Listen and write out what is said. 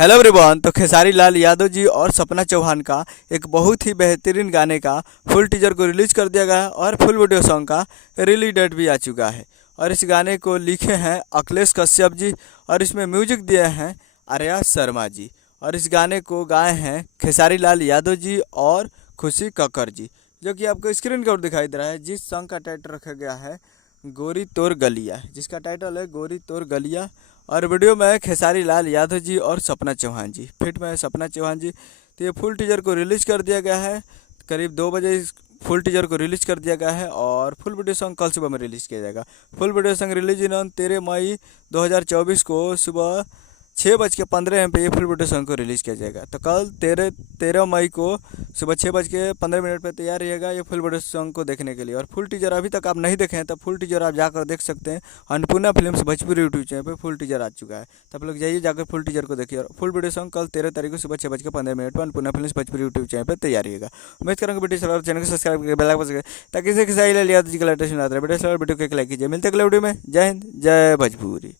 Hello everyone. तो खेसारी लाल यादव जी और सपना चौहान का एक बहुत ही बेहतरीन गाने का फुल टीजर को रिलीज कर दिया गया है और फुल वीडियो सॉन्ग का रिलीज डेट भी आ चुका है। और इस गाने को लिखे हैं अखिलेश कश्यप जी और इसमें म्यूजिक दिए हैं आर्या शर्मा जी। और इस गाने को गाए हैं खेसारी लाल यादव जी और खुशी कक्कर जी, जो कि आपको स्क्रीन के ऊपर दिखाई दे रहा है। जिस सॉन्ग का टाइटल रखा गया है गोरी तोर गलिया, जिसका टाइटल है गोरी तोर गलिया। और वीडियो में खेसारी लाल यादव जी और सपना चौहान जी, फिट में सपना चौहान जी। तो ये फुल टीजर को रिलीज कर दिया गया है, करीब 2 बजे इस फुल टीजर को रिलीज कर दिया गया है। और फुल वीडियो सॉन्ग कल सुबह में रिलीज किया जाएगा। फुल वीडियो सॉन्ग रिलीज इन 13 मई 2024 को सुबह 6:15 पे ये फुल वीडियो सॉन्ग को रिलीज़ किया जाएगा। तो कल 13 मई को सुबह 6:15 पे तैयार रहिएगा ये फुल वीडियो सॉन्ग को देखने के लिए। और फुल टीजर अभी तक आप नहीं देखे हैं तो फुल टीजर आप जाकर देख सकते हैं। Annapurna films Bhojpuri YouTube channel पे फुल टीजर आ चुका है, तो आप लोग जाइए जाकर फुल टीजर को देखिए। और फुल वीडियो सॉन्ग कल 13 तारीख को सुबह 6:15 पर Annapurna films Bhojpuri YouTube channel पर तैयार रहिएगा। उम्मीद करूँगा वीडियो और चैनल को सब्सक्राइब करके बेल आइकन बजा ताकि इसे किसी यादव जी का लेटेस्ट वीडियो को एक लाइक कीजिए। मिलते अगले वीडियो में। जय हिंद, जय भोजपुरी।